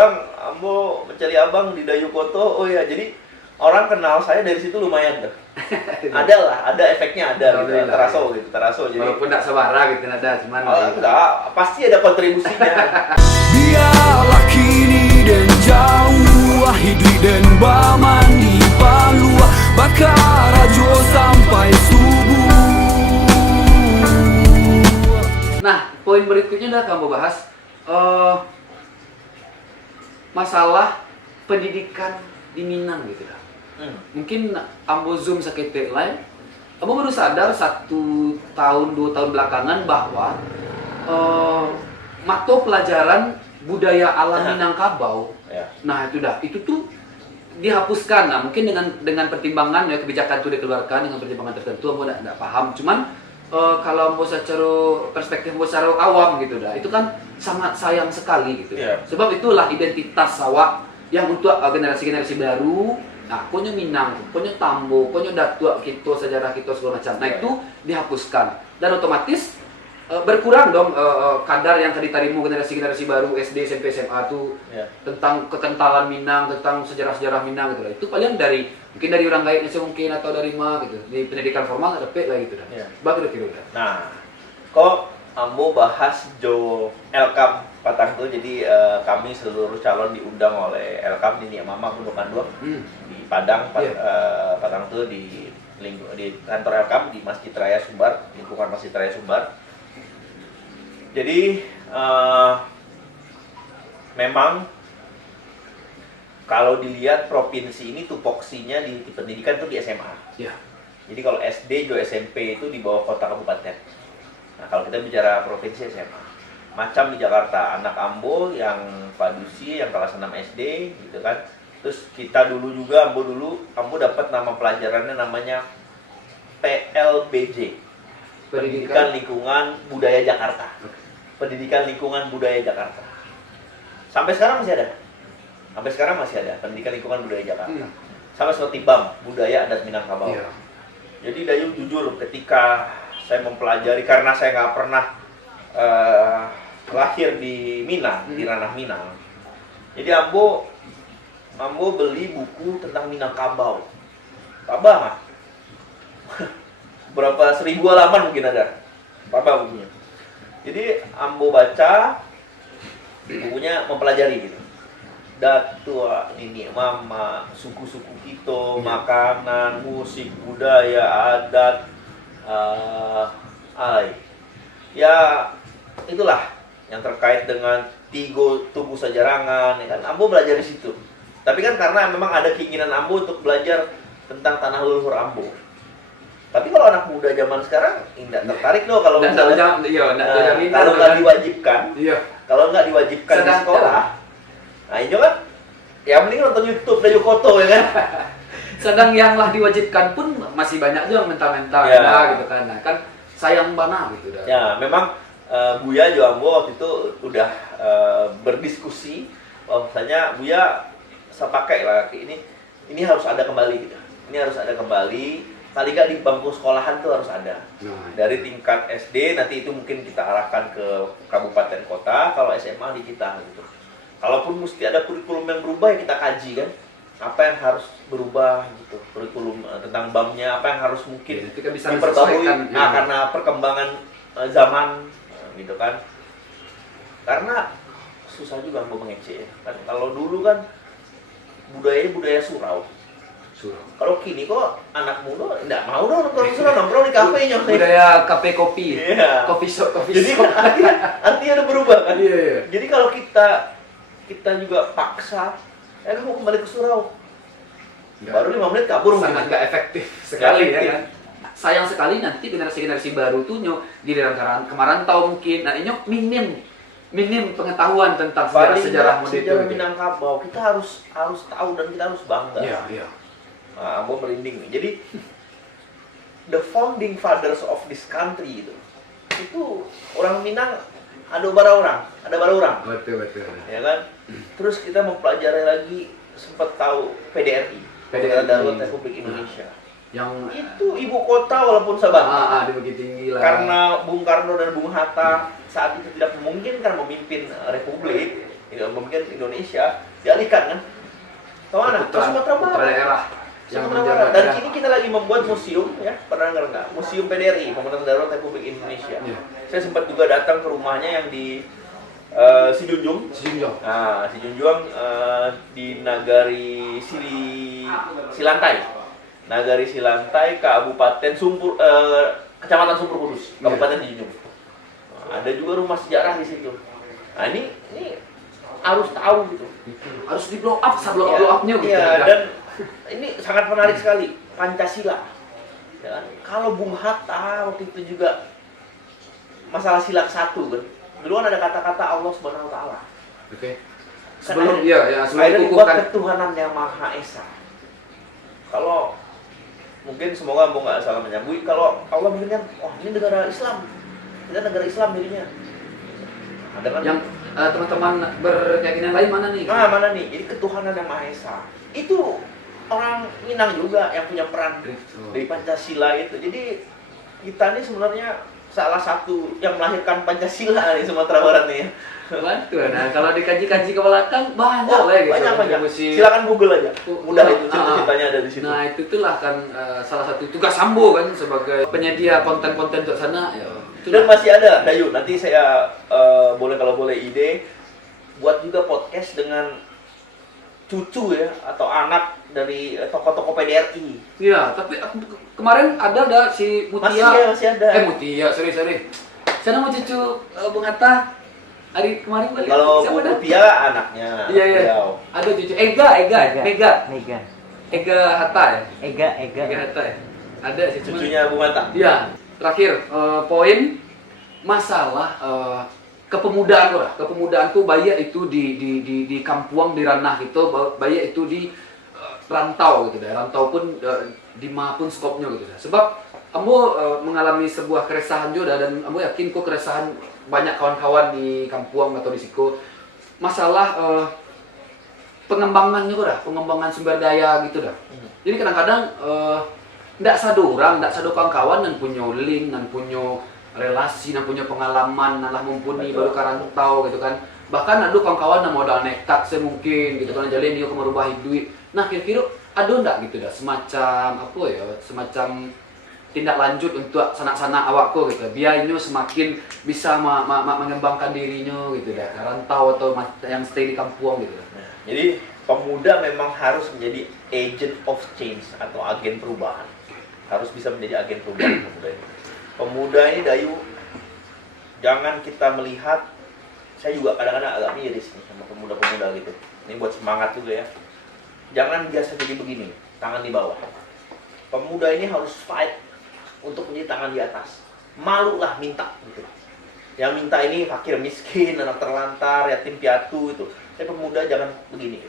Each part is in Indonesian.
Bang, Ambo mencari abang di Dayukoto. Oh ya, jadi orang kenal saya dari situ lumayan tuh. Ada lah, ada efeknya ada gitu, teraso gitu. Jadi walaupun tidak sewara gitu ada, cuman enggak, pasti ada kontribusinya. Biarlah kini dan jauh hidri dan bamani palua bakar rajo sampai subuh. Nah, poin berikutnya udah kamu bahas masalah pendidikan di Minang gitu dah. Mungkin ambo zoom seketik lain, ambo baru sadar 1 tahun 2 tahun belakangan bahwa mata pelajaran budaya alam Minangkabau. Nah itu tuh dihapuskan. Nah mungkin dengan pertimbangan ya kebijakan itu dikeluarkan dengan pertimbangan tertentu, ambo tidak paham. Cuman kalau mau secara perspektif mau secara awam gitu dah, itu kan sangat sayang sekali gitu. Sebab itulah identitas awak yang untuk generasi-generasi baru. Nah, konyo Minang, konyo Tambo, konyo Datuk kita, sejarah kita segala macam. Nah, itu dihapuskan dan otomatis berkurang dong kadar yang diterima generasi-generasi baru SD, SMP, SMA tuh tentang kekentalan Minang, tentang sejarah-sejarah Minang gitu lah. Itu paling mungkin dari orang gaibnya mungkin atau dari mana gitu. Di pendidikan formal ada lah gitu dah. Bagus kira-kira. Nah, kok Ambo bahas Jo Elkam Patang tuh, jadi kami seluruh calon diundang oleh Elkam ini Mama Gundukan Dua di Padang, Patang tuh di kantor Elkam di Masjid Raya Sumbar, lingkungan Masjid Raya Sumbar. Jadi memang kalau dilihat provinsi ini tupoksinya di pendidikan tuh di SMA. Jadi kalau SD, Jo SMP itu di bawah kota kabupaten. Nah kalau kita bicara provinsi SMA, macam di Jakarta, anak Ambo yang Padusi yang kelas 6 SD gitu kan. Terus kita dulu juga Ambo dapat nama pelajarannya namanya PLBJ, Pendidikan Lingkungan Budaya Jakarta. Pendidikan Lingkungan Budaya Jakarta. Sampai sekarang masih ada. Pendidikan Lingkungan Budaya Jakarta. Sama seperti BAM, Budaya Adat Minangkabau. Jadi Dayu jujur ketika saya mempelajari, karena saya nggak pernah lahir di Minang, di ranah Minang. Jadi Ambo beli buku tentang Minangkabau. Tabah nggak? Berapa 1000 halaman mungkin ada. Apa bukunya? Jadi Ambo baca bukunya, mempelajari gitu. Datua, ini mama, suku-suku kita, makanan, musik, budaya, adat, ya itulah yang terkait dengan tugu sajarangan, ya kan. Ambo belajar di situ. Tapi kan karena memang ada keinginan Ambo untuk belajar tentang tanah leluhur Ambo. Tapi kalau anak muda zaman sekarang tidak tertarik loh kalau misalnya kalau nggak diwajibkan, di sekolah. Nah itu kan, ya mending nonton YouTube Dayukoto ya kan. Sedang yang lah diwajibkan pun masih banyak juga yang mental-mental gitu kan. Nah kan sayang banget gitu dah. Ya memang Buya juga Ambo waktu itu udah berdiskusi bahwasanya Buya saya pakai lah ini harus ada kembali gitu. Ini harus ada kembali. Paling nggak di bangku sekolahan tuh harus ada. Dari tingkat SD nanti itu mungkin kita arahkan ke kabupaten kota, kalau SMA di kita gitu. Kalaupun mesti ada kurikulum yang berubah ya kita kaji kan. Apa yang harus berubah gitu, kurikulum tentang BAM-nya, apa yang harus mungkin diperbarui karena perkembangan zaman gitu kan. Karena susah juga mau mengecek kan. Kalau dulu kan budaya surau. Kalau kini kok anak muda nggak mau dong nongkrong di kafenya. Budaya kafe kopi, kopi shop. Jadi artinya ada berubah kan. Jadi kalau kita juga paksa, kamu kembali ke surau. Baru 5 menit kabur. Sangat nggak efektif sekali ya kan. Sayang sekali nanti generasi-generasi baru tuh di daerah kemarantau mungkin. Nah ini minim pengetahuan tentang sejarah sejarah Minangkabau. Kita harus tahu dan kita harus bangga. Nah, Ambo merinding nih. Jadi the founding fathers of this country itu orang Minang ada bara orang. Betul. Ya kan? Terus kita mempelajari lagi, sempat tahu PDRI, Darurat Republik Indonesia. Yang itu ibu kota walaupun Sabang. Di Bukit Tinggi lah. Karena Bung Karno dan Bung Hatta saat itu tidak memungkinkan memimpin republik, mungkin Indonesia dialihkan kan kemana? Ke Sumatera Putra Barat. daerah yang Sumatera menjaga Barat. Dan daerah. kini kita lagi membuat museum ya, pernah nggak? Museum PDRI, Pemerintah Darurat Republik Indonesia. Iya. Saya sempat juga datang ke rumahnya yang di Sijunjung. Sejunjung. Nah, Sijunjung di Nagari Silantai. Nagari Silantai, Kabupaten Kecamatan Sumpur Kudus, Kabupaten Sijunjung. Nah, ada juga rumah sejarah di situ. Nah, ini harus tahu gitu. Harus di blow up, blow up-nya gitu. Iya, dan ini sangat menarik sekali, Pancasila. Ya kan? Kalau Bung Hatta waktu itu juga masalah sila ke-1 kan. Dulu kan ada kata-kata Allah Subhanahu wa taala. Oke. Kan Sebelum sebelum akhirnya dikukuhkan. dibuat ketuhanan yang Maha Esa. Kalau mungkin semoga Bung nggak salah menyambui, kalau Allah mungkin kan, wah ini negara Islam, kita negara Islam jadinya. Ada kan? Yang teman-teman berkeyakinan lain mana nih? Nah, mana nih? Jadi ketuhanan yang Maha Esa. Itu orang Minang juga yang punya peran dari Pancasila itu. Jadi kita nih sebenarnya salah satu yang melahirkan Pancasila di Sumatera Barat nih ya. Bantu. Nah, kalau dikaji-kaji ke belakang banyak lah gitu. Banyak. kontribusi. Silakan Google aja. Mudah itu Ah, cerita-ceritanya ada di situ. Nah, itulah kan salah satu tugas Sambo kan sebagai penyedia konten-konten untuk sana. Ya, Dan itulah. masih ada, Dayu. Nanti saya kalau boleh ide buat juga podcast dengan cucu ya atau anak dari tokoh-tokoh PDRI. Iya, tapi kemarin ada si Mutia. Masih ada. Mutia, sorry. Saya mau cucu Bung Hatta. Hari kemarin balik. Kalau Siapa Bu dah? Mutia anaknya. Iya. beliau. Ada cucu Ega. Ega Hatta ya? Ega Hatta ya? Ada sih cuman. Cucunya Bu Hatta. Iya, terakhir poin masalah kepemudaan lah. Kepemudaan tuh Bayak itu di kampuang di ranah gitu, Bayak itu di rantau gitu deh. Rantau pun dimanapun skopnya gitu deh. Sebab Ambo mengalami sebuah keresahan juga dan Ambo yakin kok keresahan banyak kawan-kawan di kampuang atau di Siko masalah pengembangannya kok dah, pengembangan sumber daya gitu dah. Jadi kadang-kadang ndak satu kawan-kawan dan punya link dan punya relasi dan punya pengalaman lah mumpuni baru karantau gitu kan. Bahkan ada kawan-kawan yang modal nekat semungkin gitu kan jalin dia ke merubah duit. Nah, kira-kira ada ndak gitu dah semacam apa ya, semacam tindak lanjut untuk sanak-sanak awakku gitu. Biarnya semakin bisa mengembangkan dirinya gitu dah. Rantau atau yang stay di kampung gitu dah. Jadi pemuda memang harus menjadi agent of change atau agen perubahan. Harus bisa menjadi agen perubahan pemuda ini. Pemuda ini Dayu, jangan kita melihat, saya juga kadang-kadang agak miris nih sama pemuda-pemuda gitu. Ini buat semangat juga ya. Jangan biasa jadi begini, tangan di bawah. Pemuda ini harus fight untuk menjadi tangan di atas. Malu lah minta gitu. Yang minta ini fakir miskin, anak terlantar, yatim piatu itu. Tapi pemuda jangan begini.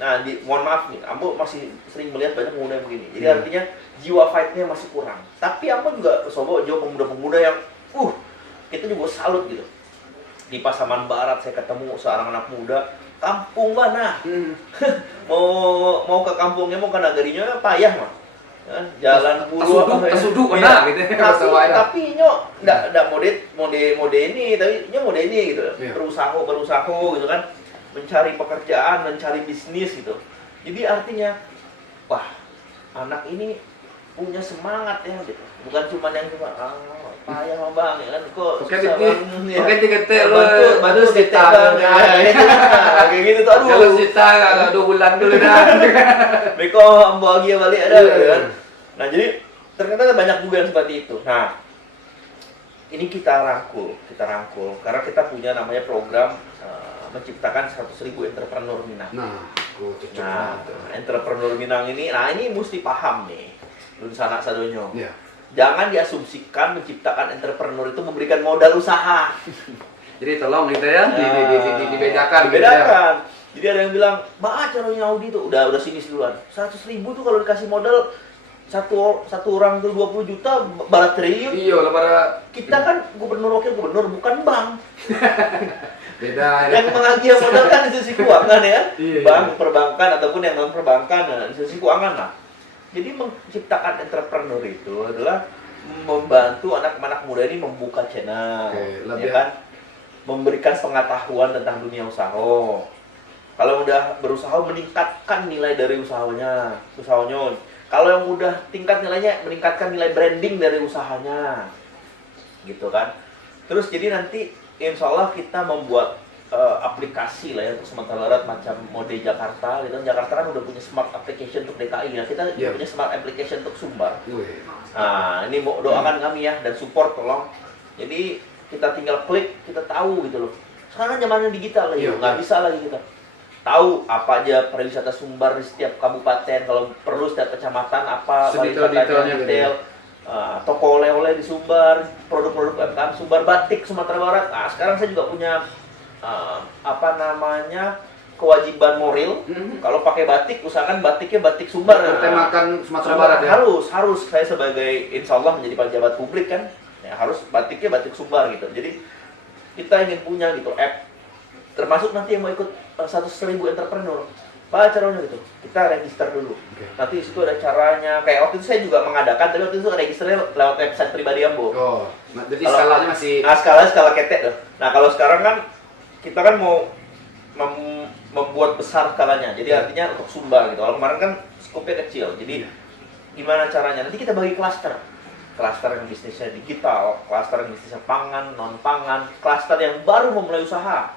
Nah, mohon maaf nih, Ambo masih sering melihat banyak pemuda yang begini. Jadi artinya jiwa fight-nya masih kurang. Tapi Ambo juga sobo jauh pemuda-pemuda yang kita juga salut gitu. Di Pasaman Barat saya ketemu seorang anak muda, kampung mana? mau ke kampungnya, mau ke nagarinya payah mah. Jalan bulu Tasuduk mana gitu. Tapi nyo ndak mode ini, tapi nyo mode ini gitu. Iya. Berusaha gitu kan. Mencari pekerjaan, mencari bisnis gitu. Jadi artinya wah, anak ini punya semangat ya gitu. Bukan cuma yang cuma payah mah Bang ya kan kok Oke dikete lo baru setahun kayak gitu tuh aduh. Kalau kita 2 bulan dulu dah. Beko ambo lagi balik ada kan. Nah, jadi ternyata banyak juga yang seperti itu. Nah, ini kita rangkul karena kita punya namanya program menciptakan 100.000 entrepreneur Minang. Nah, entrepreneur Minang ini, ini mesti paham nih. Lun sanak sadonyo. Iya. Jangan diasumsikan menciptakan entrepreneur itu memberikan modal usaha. Jadi tolong gitu ya, dibedakan. Dibedakan. Jadi ada yang bilang, "Bah, caranya Audi tuh udah sini duluan. 100.000 tuh kalau dikasih modal satu orang tuh 20 juta barat triliun." Iya lah pada Kita kan wakil gubernur bukan bank. beda. Yang menagih modal kan institusi keuangan ya. Iya. Bank, perbankan ataupun yang non perbankan, institusi keuangan lah. Jadi menciptakan entrepreneur itu adalah membantu anak-anak muda ini membuka channel, Oke, lebih ya kan? memberikan pengetahuan tentang dunia usaha. Kalau udah berusaha meningkatkan nilai dari usahanya. Kalau yang udah tingkat nilainya meningkatkan nilai branding dari usahanya. Gitu kan. Terus jadi nanti insya Allah kita membuat aplikasi lah ya untuk Sumatera Barat macam mode Jakarta gitu. Jakarta kan udah punya smart application untuk DKI ya. Kita punya smart application untuk Sumbar. Nah, ini mau doakan kami ya dan support tolong. Jadi kita tinggal klik, kita tahu gitu loh. Sekarang zamannya digital lah, nggak bisa lagi kita tahu apa aja pariwisata Sumbar di setiap kabupaten, kalau perlu setiap kecamatan apa pariwisatanya detail. Toko oleh-oleh di Sumbar, produk-produk UMKM Sumbar, batik Sumatera Barat. Nah, sekarang saya juga punya kewajiban moral. Kalau pakai batik, usahakan batiknya batik Sumbar. Bertemakan Sumatera Barat ya. Harus saya sebagai insya Allah menjadi pejabat publik kan, ya harus batiknya batik Sumbar gitu. Jadi kita ingin punya gitu app, termasuk nanti yang mau ikut 100.000 entrepreneur. Pak caranya gitu, kita register dulu. Nanti situ ada caranya. Kayak waktu itu saya juga mengadakan, tapi waktu itu registernya lewat website pribadi Ambo. Jadi skalanya masih skala ketek loh. Nah kalau sekarang kan kita kan mau membuat besar skalanya. Jadi artinya untuk Sumbar gitu. Kalau kemarin kan skopnya kecil. Jadi gimana caranya? Nanti kita bagi klaster. Klaster yang bisnisnya digital, klaster yang bisnisnya pangan, non pangan, klaster yang baru memulai usaha,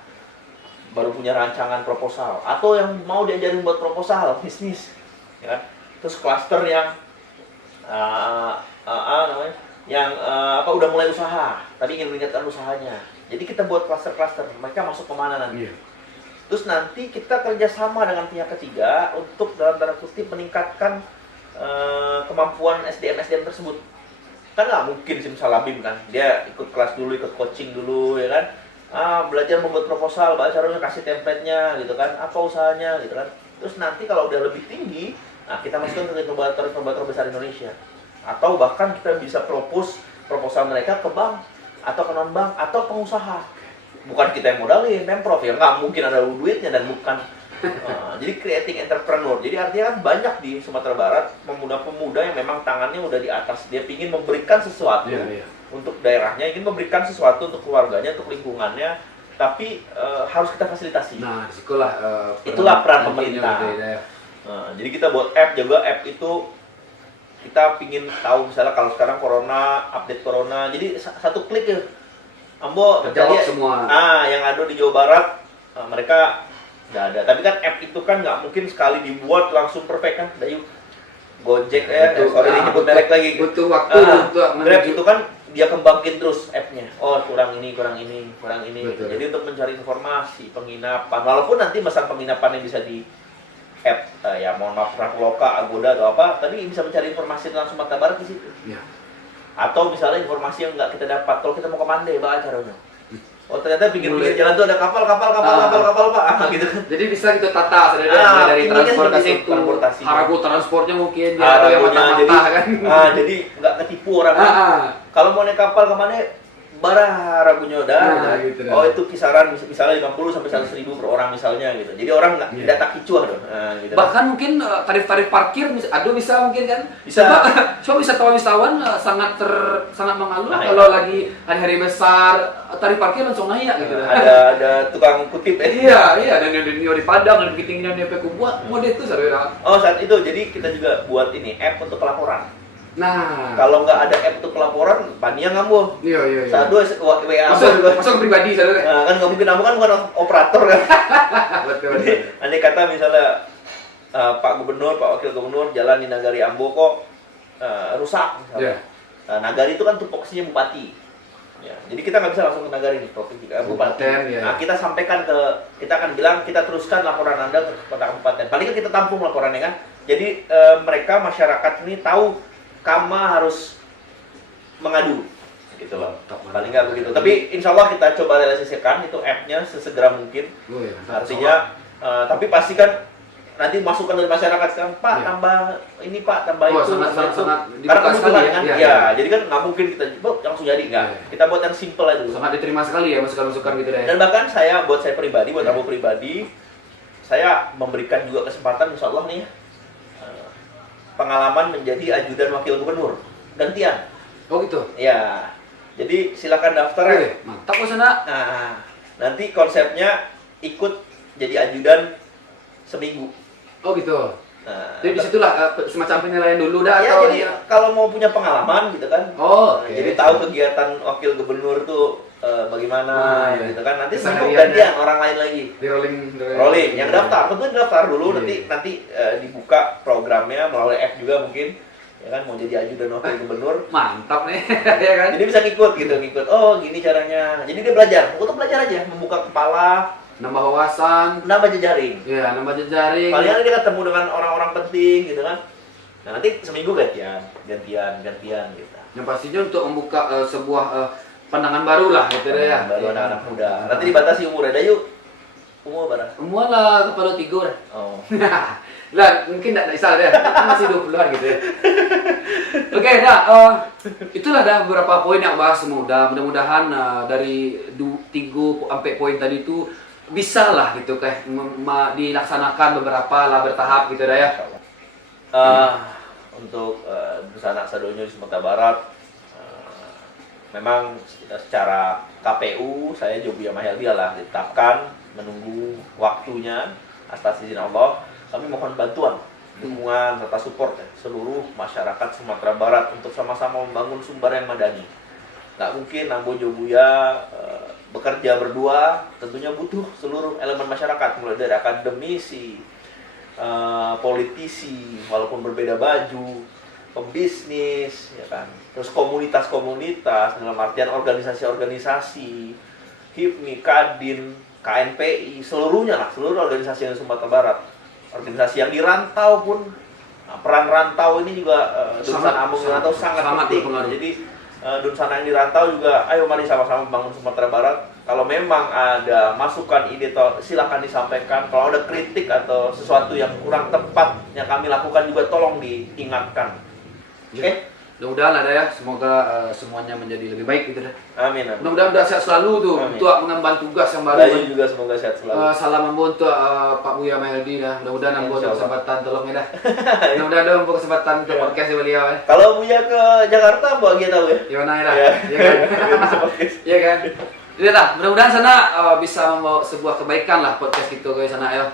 baru punya rancangan proposal, atau yang mau diajarin buat proposal bisnis, ya kan? Terus klaster yang udah mulai usaha, tadi ingin meningkatkan usahanya. Jadi kita buat klaster-klaster, mereka masuk kemana nanti? Terus nanti kita kerjasama dengan pihak ketiga untuk dalam tanda kutip meningkatkan kemampuan SDM tersebut. Kan nggak mungkin simsalabim kan, dia ikut kelas dulu, ikut coaching dulu, ya kan? Belajar membuat proposal, caranya kasih template-nya gitu kan, apa usahanya gitu kan. Terus nanti kalau udah lebih tinggi, nah kita masukkan ke inkubator besar Indonesia. Atau bahkan kita bisa propose proposal mereka ke bank, atau ke non-bank, atau pengusaha. Bukan kita yang modalin, Pemprov ya, nggak mungkin ada duitnya dan bukan. Jadi creating entrepreneur, jadi artinya kan banyak di Sumatera Barat pemuda-pemuda yang memang tangannya udah di atas, dia ingin memberikan sesuatu. Untuk daerahnya, ingin memberikan sesuatu untuk keluarganya, untuk lingkungannya, tapi harus kita fasilitasi. Nah, disitulah itulah peran pemerintah. Jadi kita buat app juga, app itu kita pingin tahu misalnya kalau sekarang corona, update corona, jadi satu klik ya, Ambo terjawab semua. Yang ada di Jawa Barat mereka nggak ada. Tapi kan app itu kan nggak mungkin sekali dibuat langsung perfect kan, Dayu. Gojek sorry nyebut merek lagi. Butuh waktu untuk Grab itu kan dia kembangin terus app-nya. Kurang ini. Gitu. Jadi untuk mencari informasi penginapan, walaupun nanti pesan penginapannya bisa di app ya mohon maaf Traveloka, Agoda atau apa, tapi bisa mencari informasi tentang Sumatera Barat di situ. Atau misalnya informasi yang nggak kita dapat, kalau kita mau ke Mande, Pak caranya. Ternyata pinggir-pinggir jalan tuh ada kapal Pak, gitu. Jadi bisa kita tata dari transportasi, kargo transportnya mungkin ya, atau yang mata-mata kan. Jadi nggak ketipu orang. Kalau mau naik kapal kemana? Bara ragunya udah. Gitu. Itu kisaran misalnya 50 sampai 100 ribu per orang misalnya gitu. Jadi orang tidak tak kicuah dong. Gitu. Bahkan mungkin tarif-tarif parkir bisa mungkin kan. Bisa. Coba wisatawan sangat mengalu kalau lagi hari-hari besar tarif parkir langsung naik gitu. Ada tukang kutip Iya, dan di Padang dan tingginya DP buat mode itu saudara. Saat itu jadi kita juga buat ini app untuk pelaporan. Nah, kalau nggak ada app untuk pelaporan, Pania ngambo. Iya. Saat dua WA masuk pribadi saudara. Kan nggak mungkin, kamu kan bukan operator kan. Betul. Andai kata misalnya Pak Gubernur, Pak Wakil Gubernur jalan di Nagari Ambo kok rusak misalnya. Nagari itu kan tupoksinya bupati. Ya, jadi kita nggak bisa langsung ke Nagari nih, provinsi bupati. Nah, kita sampaikan kita akan bilang kita teruskan laporan Anda ke kota kabupaten. Paling kan kita tampung laporannya kan. Jadi mereka masyarakat ini tahu Kama harus mengadu gitu loh. Paling nggak begitu. Tapi insya Allah kita coba realisasikan itu app-nya sesegera mungkin. Artinya tapi pasti kan nanti masukan dari masyarakat sekarang, Pak tambah ini Pak, tambah itu. Karena kebutuhan kan. Jadi kan nggak mungkin kita langsung jadi nggak. Kita buat yang simple aja dulu. Sangat diterima sekali ya masukan-masukan gitu deh. Dan bahkan buat saya pribadi, buat Ambo pribadi, saya memberikan juga kesempatan insya Allah nih pengalaman menjadi ajudan wakil gubernur gantian. Oh gitu. Ya. Jadi silakan daftar. Mantap Bos Ana. nanti konsepnya ikut jadi ajudan seminggu. Oh gitu. Nah, Jadi disitulah semacam penilaian dulu dah ya, atau jadi kalau mau punya pengalaman gitu kan. Oh, Nah, oke. jadi tahu kegiatan wakil gubernur tuh bagaimana iya. gitu kan. Nanti seminggu Kesehariannya. gantian orang lain lagi. Di rolling. Rolling, yang daftar, tentu daftar dulu, Iya. nanti dibuka programnya melalui app juga mungkin, ya kan, mau jadi ajudan wakil gubernur. Mantap nih, ya kan? Jadi bisa ngikut, oh gini caranya. Jadi dia belajar, untuk belajar aja, membuka kepala, Nambah wawasan, nambah jejaring. ya nambah jejaring. Palingan dia ketemu dengan orang-orang penting gitu kan. Nah nanti seminggu gantian gitu. Yang pastinya untuk membuka sebuah pandangan baru lah gitu deh ya. Baru anak-anak muda. Nanti dibatasi umurnya, dah yuk. Umur berapa? Semua lah kepala 3 dah. Oh. Lah, mungkin tidak bisa deh. Kan masih 20-an gitu ya. Oke, dah. Itulah dah beberapa poin yang bahas mudah-mudahan dari 3 sampai poin tadi itu bisa lah gitu kayak dilaksanakan beberapa lah bertahap gitu dah ya. Untuk Dusanak Sadonyo di Sumatera Barat, memang secara KPU saya Jobuya Maheldia lah ditetapkan, menunggu waktunya atas izin Allah. Kami mohon bantuan, dukungan serta support ya, seluruh masyarakat Sumatera Barat untuk sama-sama membangun sumber yang madani. Nggak mungkin Nambo Jobuya bekerja berdua, tentunya butuh seluruh elemen masyarakat, mulai dari akademisi, politisi, walaupun berbeda baju, pembisnis, ya kan, terus komunitas-komunitas, dalam artian organisasi-organisasi, HIPMI, Kadin, KNPI, seluruhnya lah, seluruh organisasi yang di Sumatera Barat, organisasi yang di rantau pun, peran rantau ini juga Dunsan Amung di rantau sangat penting. berpengaruh. Jadi Dunsana yang di rantau juga, ayo mari sama-sama membangun Sumatera Barat. Kalau memang ada masukan ide, silakan disampaikan. Kalau ada kritik atau sesuatu yang kurang tepat yang kami lakukan juga tolong diingatkan. Oke? Mudah-mudahan ada ya, semoga semuanya menjadi lebih baik gitu dah. Amin. Amin. Mudah-mudahan udah sehat selalu tuh Amin. untuk mengemban tugas yang baru. Dayu juga semoga sehat selalu. Salam ambo untuk Pak Buya Maheldi dah. Mudah-mudahan ambo ada Insya Allah. kesempatan tolong ya dah. Mudah-mudahan ada ambo kesempatan untuk Ya. podcast beliau ya. Kalau Buya ke Jakarta, bahagia tahu ya. Gimana ya dah? Ya. Iya kan? Biar bisa podcast. Iya kan? Iya dah. Mudah-mudahan sana bisa membawa sebuah kebaikan lah podcast kita guys sana ya.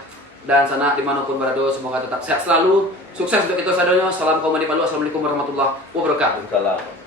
Dan sana dimanapun berada semoga tetap sehat selalu. Sukses untuk kita Sadonyo. Salam kaum di Palu. Assalamualaikum warahmatullahi wabarakatuh. Salam.